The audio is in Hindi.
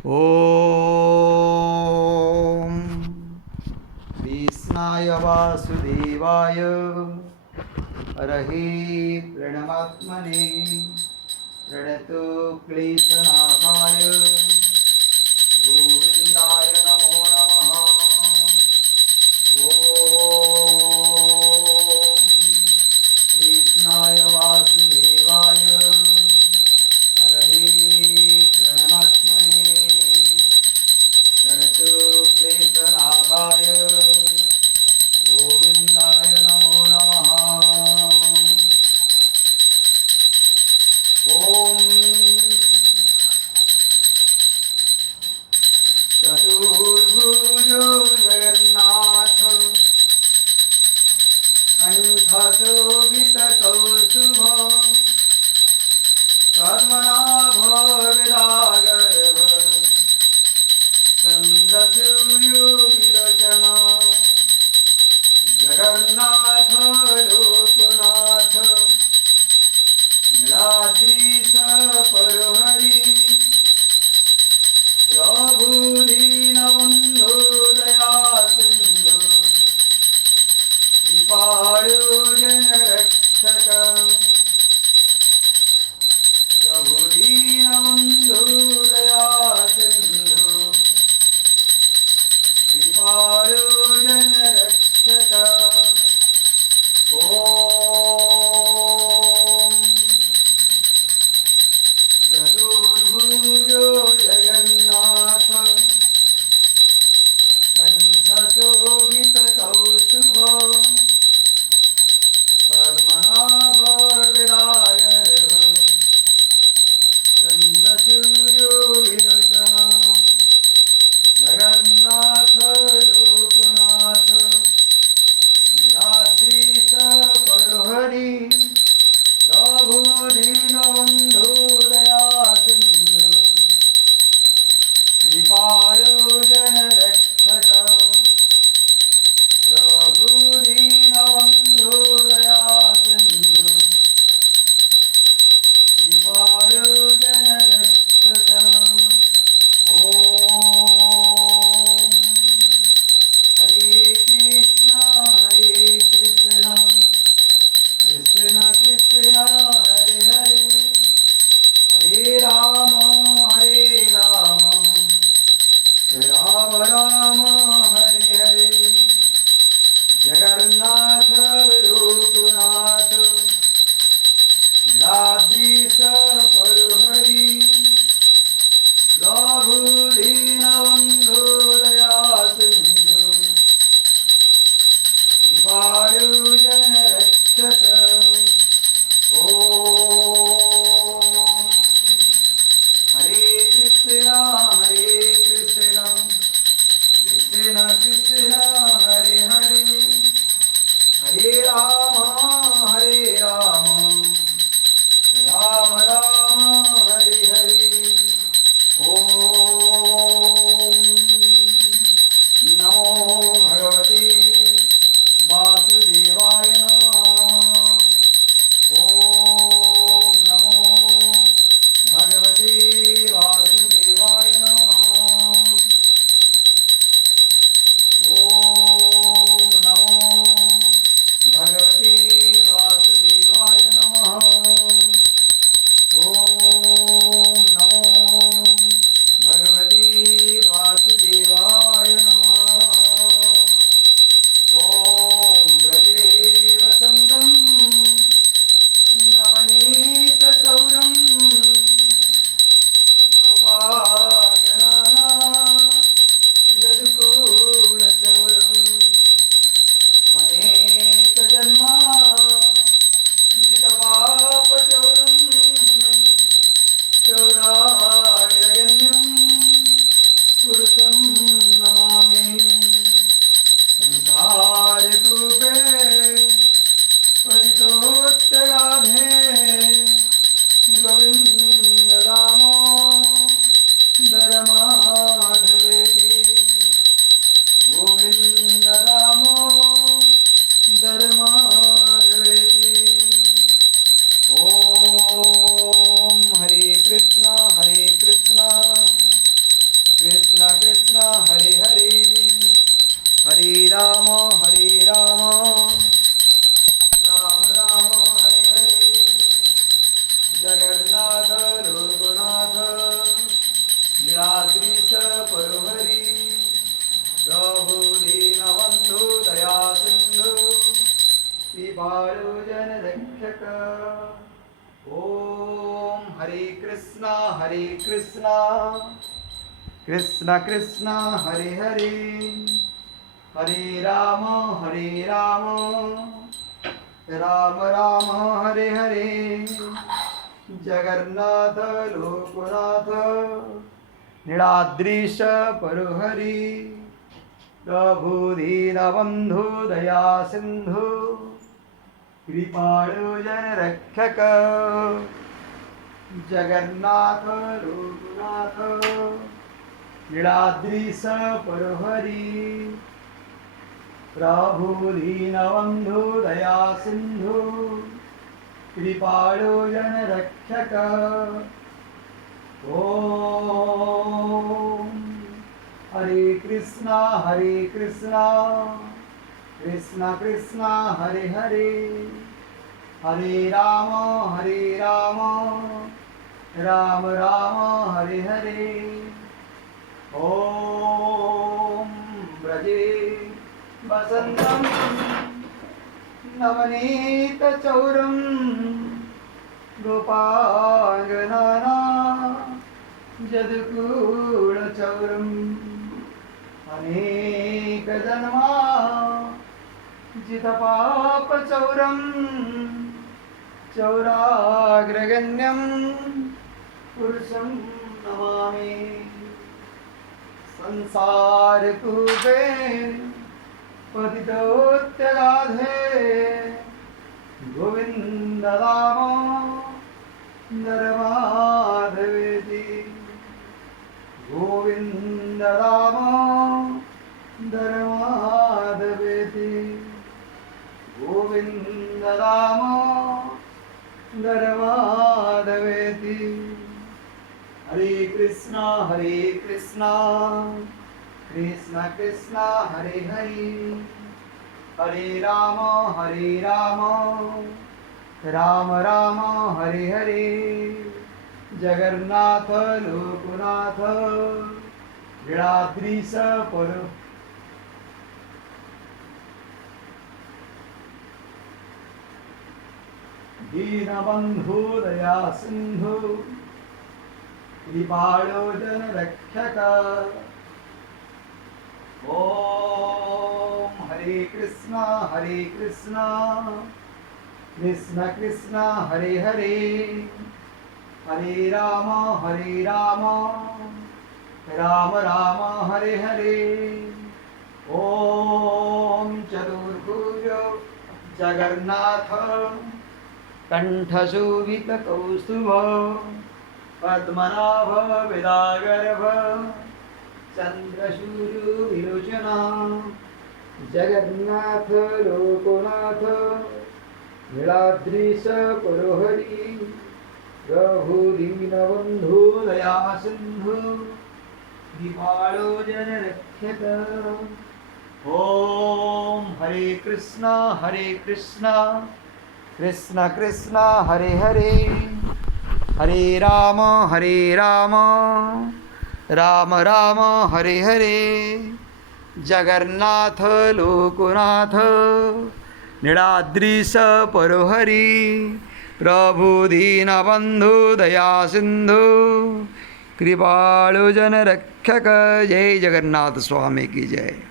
ॐ कृष्णाय वासुदेवाय हरहि प्रणमात्मने प्रणतो क्लेशनाशाय गोविन्दाय नमो नमः। ॐ कृष्णाय वासुदेवाय हरहि प्रणमात्मने प्रणतो क्लेशनाशाय गोविन्दाय नमो नमः। ॐ हरे कृष्णा कृष्ण कृष्ण हरे हरे हरे राम राम राम हरे हरे जगन्नाथ लोकनाथ नीलाद्रीश परुहरि प्रभु दीनबंधु दया सिंधु कृपाळु जन रक्षक जगन्नाथ लोकनाथ नीलाद्रीश परुहरि प्रभु दीनबंधु दया सिंधु कृपाळु जन रक्षक ओम हरे कृष्णा कृष्ण कृष्ण हरे हरे हरे राम राम राम हरे हरे ओम ब्रजे वसंतं नवनीतचौरं गोपांगनाना जदुकूलचौरम् अनेकजन्मा जितपापचौरं चौराग्रगण्यं पुरुषं नमामि संसारकूपे पतितोत्यगाधे गोविन्द दामोदर माधवेति गोविन्द दामोदर माधवेति गोविन्द दामोदर माधवेति हरे कृष्णा कृष्ण कृष्ण हरे हरे हरे राम राम राम हरे हरे जगन्नाथ लोकनाथ नीलाद्रीश परो दीनबंधु दया सिंधु कृपाळु जन रक्षक ओम हरे कृष्णा कृष्ण कृष्ण हरे हरे हरे राम राम राम हरे हरे ओम चतुर्भुज जगन्नाथ कंठशोभित कौस्तुभ पद्मनाभ विदागर्भ चंद्रशूर विलोचना जगन्नाथ लोकनाथ नीलाद्रीश परुहरि प्रभु दीनबंधु दया सिंधु कृपाळु जन रक्षक ओम हरे कृष्णा कृष्ण कृष्ण हरे हरे हरे राम राम राम हरे हरे जगन्नाथ लोकनाथ नीलाद्रीश परुहरि प्रभु दीनबंधु दया सिंधु कृपाळु जन रक्षक जय जगन्नाथ स्वामी की जय।